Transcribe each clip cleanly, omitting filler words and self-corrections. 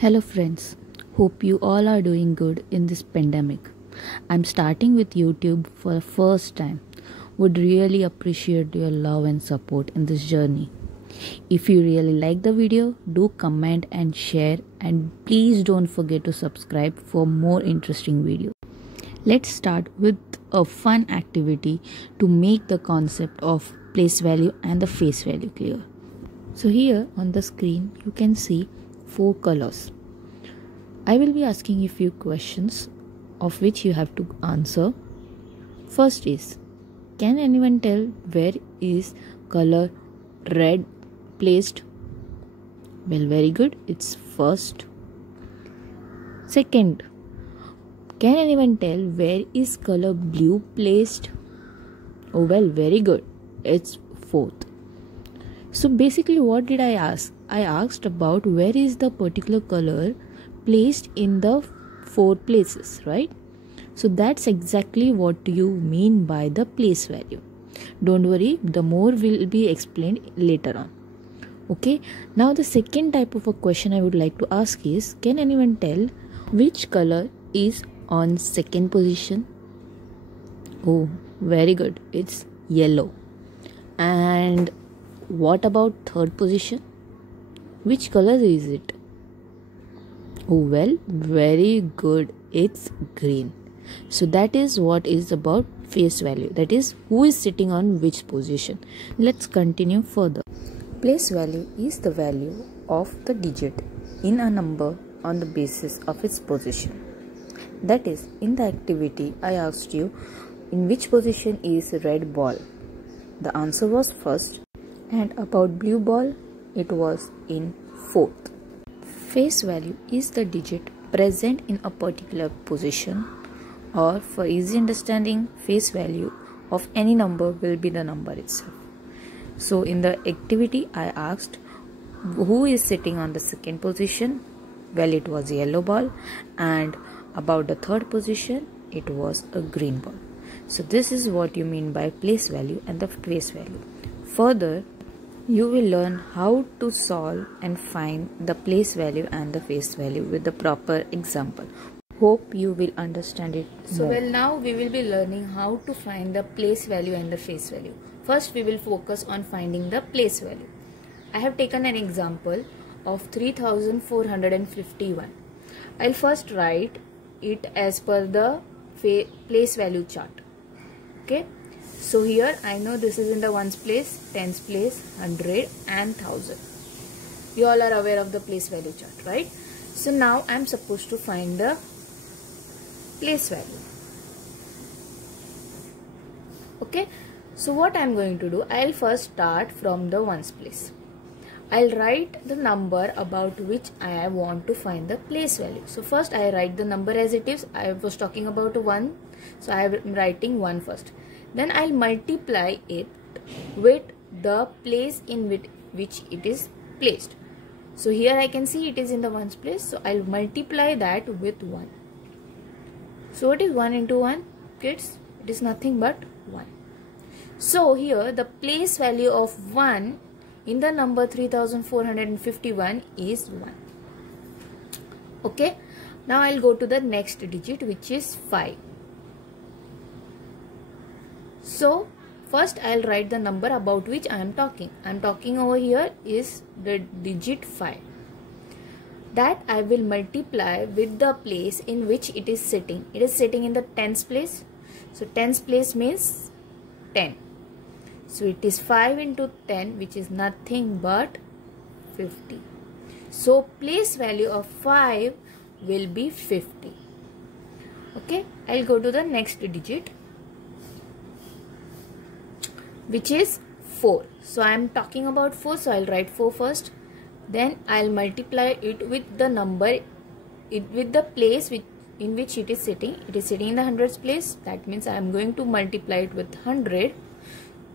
Hello, friends. Hope you all are doing good in this pandemic. I'm starting with YouTube for the first time. Would really appreciate your love and support in this journey. If you really like the video, do comment and share, and please don't forget to subscribe for more interesting videos. Let's start with a fun activity to make the concept of place value and the face value clear. So here on the screen you can see 4 colors. I will be asking you few questions of which you have to answer. First is, can anyone tell where is color red placed? Well, very good, it's first. Second, can anyone tell where is color blue placed? Oh well, very good, it's fourth. So basically what did I ask? I asked about where is the particular color placed in the 4 places, right? So that's exactly what you mean by the place value. Don't worry, the more will be explained later on. Okay, now the second type of a question I would like to ask is, can anyone tell which color is on second position? Oh, very good, it's yellow. And what about third position? Which color is it? Oh well, very good, it's green. So that is what is about face value, that is who is sitting on which position. Let's continue further. Place value is the value of the digit in a number on the basis of its position. That is, in the activity I asked you, in which position is red ball? The answer was first, and about blue ball, it was in fourth. Face value is the digit present in a particular position, or for easy understanding, face value of any number will be the number itself. So in the activity I asked who is sitting on the second position? Well, it was a yellow ball, and about the third position it was a green ball. So this is what you mean by place value and the face value. Further, you will learn how to solve and find the place value and the face value with the proper example. Hope you will understand it more. Well, now we will be learning how to find the place value and the face value. First, we will focus on finding the place value. I have taken an example of 3451. I'll first write it as per the place value chart. Okay. So here I know this is in the ones place, tens place, 100 and 1000. You all are aware of the place value chart, right? So now I am supposed to find the place value. Okay. So what I am going to do, I'll first start from the ones place. I'll write the number about which I want to find the place value. So first I write the number as it is. I was talking about 1. So I am writing 1 first. Then I'll multiply it with the place in which it is placed. So here I can see it is in the ones place. So I'll multiply that with 1. So what is 1 into 1, kids? It is nothing but 1. So here the place value of 1 in the number 3451 is 1. Okay. Now I'll go to the next digit, which is 5. So first I'll write the number about which I am talking. I am talking over here is the digit 5. That I will multiply with the place in which it is sitting. It is sitting in the tens place. So tens place means 10. So it is 5 into 10, which is nothing but 50. So place value of 5 will be 50. Okay, I'll go to the next digit, which is 4. So I am talking about 4, so I'll write 4 first. Then I'll multiply it with the number, with the place in which it is sitting. It is sitting in the hundreds place. That means I am going to multiply it with 100.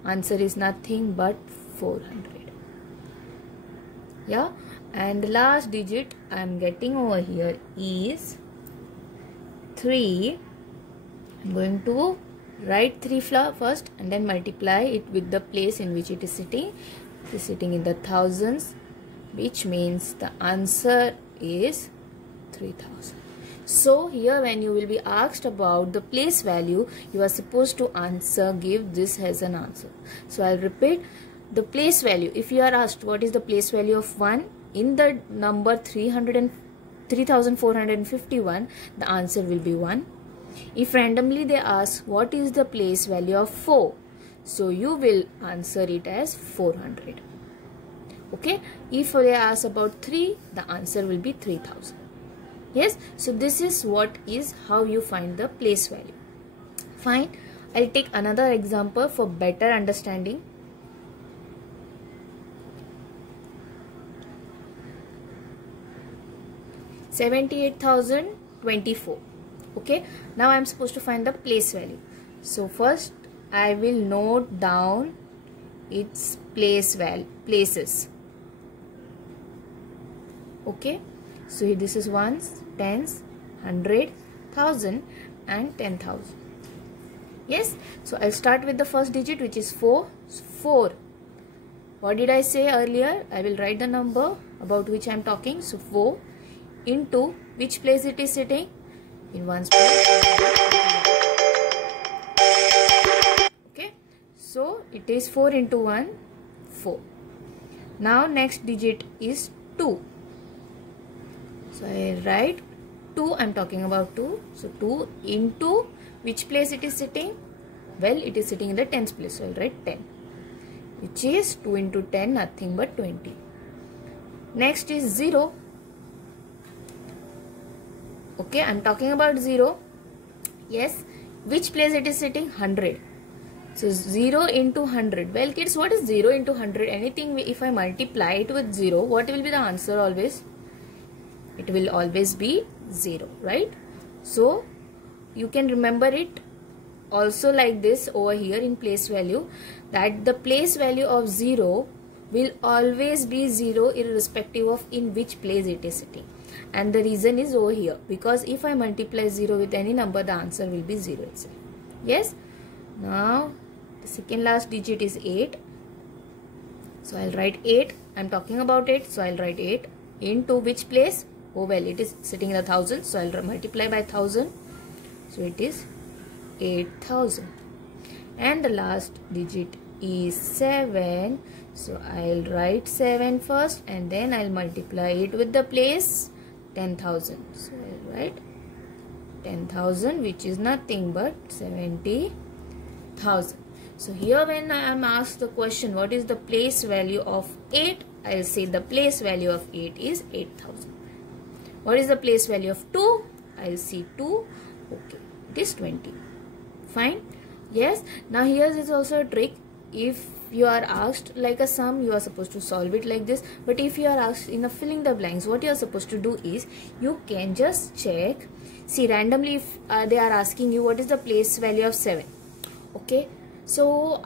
Answer is nothing but 400. Yeah, and the last digit I am getting over here is 3. I'm going to write 3 first and then multiply it with the place in which it is sitting. It is sitting in the thousands, which means the answer is 3000. So here when you will be asked about the place value, you are supposed to give this as an answer. So I'll repeat, the place value, if you are asked what is the place value of 1 in the number 3451, the answer will be 1. If randomly they ask what is the place value of 4, so you will answer it as 400. Okay, if they ask about 3, the answer will be 3000. Yes, so this is how you find the place value. Fine, I'll take another example for better understanding. $78,024. Okay, now I'm supposed to find the place value. So first I will note down its places. Okay, so this is ones, tens, 100, 1000 and 10,000. Yes, so I'll start with the first digit, which is 4. 4. What did I say earlier? I will write the number about which I am talking. So 4 into which place it is sitting? In ones place. Okay, so it is 4 into 1, 4. Now next digit is 2. So I write 2, I am talking about 2. So 2 into which place it is sitting? Well, it is sitting in the tens place. So I will write 10, which is 2 into 10, nothing but 20. Next is 0. Okay, I am talking about 0. Yes, which place it is sitting? 100. So 0 into 100. Well kids, what is 0 into 100? Anything, if I multiply it with 0, what will be the answer always? It will always be 0, right? So you can remember it also like this over here in place value, that the place value of 0 will always be 0 irrespective of in which place it is sitting. And the reason is over here, because if I multiply 0 with any number, the answer will be 0 itself. Yes. Now the second last digit is 8. So I'll write 8. I'm talking about 8. So I'll write 8 into which place? Oh well, it is sitting in the thousands. So I'll multiply by 1000. So it is 8000. And the last digit is 7. So I'll write 7 first and then I'll multiply it with the place 10,000. So I'll write 10,000, which is nothing but 70,000. So here when I am asked the question, what is the place value of 8? I'll say the place value of 8 is 8,000. What is the place value of 2? I'll see 2. Okay, it is 20. Fine. Yes. Now here is also a trick. If you are asked like a sum, you are supposed to solve it like this. But if you are asked in a filling the blanks, what you are supposed to do is you can just check. See, randomly if they are asking you what is the place value of 7. Okay. So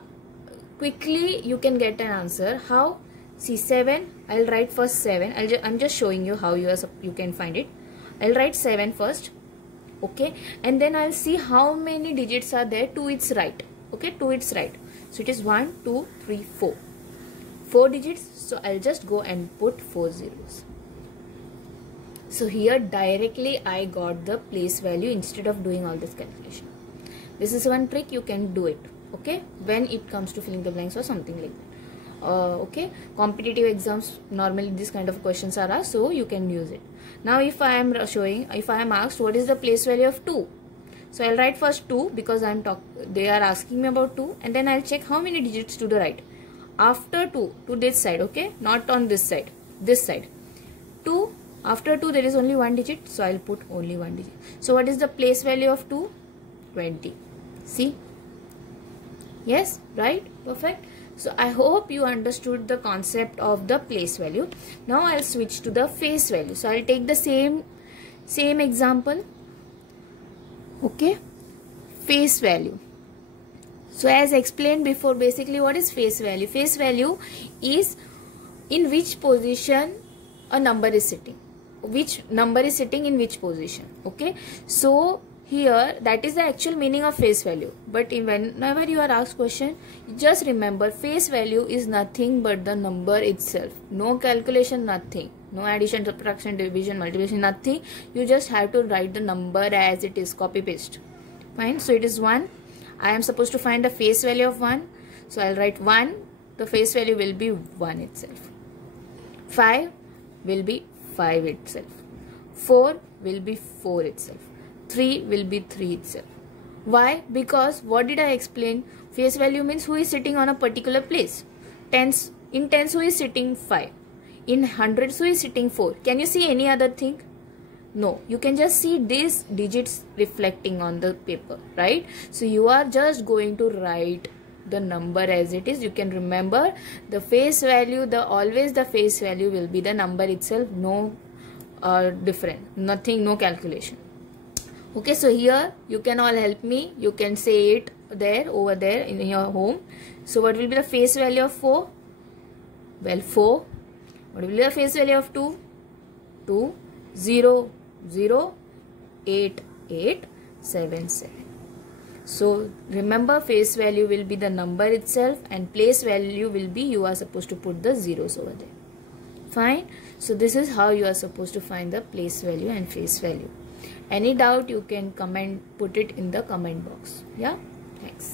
quickly you can get an answer. How? See, 7. I'll write first 7. I'm just showing you how you can find it. I'll write 7 first. Okay. And then I'll see how many digits are there to its right. Okay. To its right. So it is 1, 2, 3, 4. 4 digits. So I'll just go and put 4 zeros. So here directly I got the place value instead of doing all this calculation. This is one trick, you can do it. Okay. When it comes to filling the blanks or something like that. Okay. Competitive exams, normally this kind of questions are asked. So you can use it. Now if I am asked what is the place value of 2. So I'll write first 2 because they are asking me about 2, and then I'll check how many digits to the right. After 2 to this side, okay, not on this side, this side. 2, after 2 there is only 1 digit, so I'll put only 1 digit. So what is the place value of 2? 20. See? Yes, right? Perfect. So I hope you understood the concept of the place value. Now I'll switch to the face value. So I'll take the same example. Okay, face value. So as explained before, basically what is face value? Face value is in which position a number is sitting. Which number is sitting in which position. Okay, so here that is the actual meaning of face value. But whenever you are asked question, just remember face value is nothing but the number itself. No calculation, nothing. No addition, subtraction, division, multiplication, nothing. You just have to write the number as it is, copy paste. Fine. So it is 1. I am supposed to find the face value of 1. So I'll write 1. The face value will be 1 itself. 5 will be 5 itself. 4 will be 4 itself. 3 will be 3 itself. Why? Because what did I explain? Face value means who is sitting on a particular place. Tens, in tens who is sitting 5. In hundreds who is sitting 4. Can you see any other thing? No. You can just see these digits reflecting on the paper, right? So you are just going to write the number as it is. You can remember the face value, always the face value will be the number itself, no different, nothing, no calculation. Okay, so here you can all help me. You can say it there, over there in your home. So what will be the face value of 4? Well, 4. What will be the face value of 2? 2. 0, 0, 8, 8, 7, 7. So remember, face value will be the number itself and place value will be, you are supposed to put the zeros over there. Fine. So this is how you are supposed to find the place value and face value. Any doubt, you can comment, put it in the comment box. Yeah. Thanks.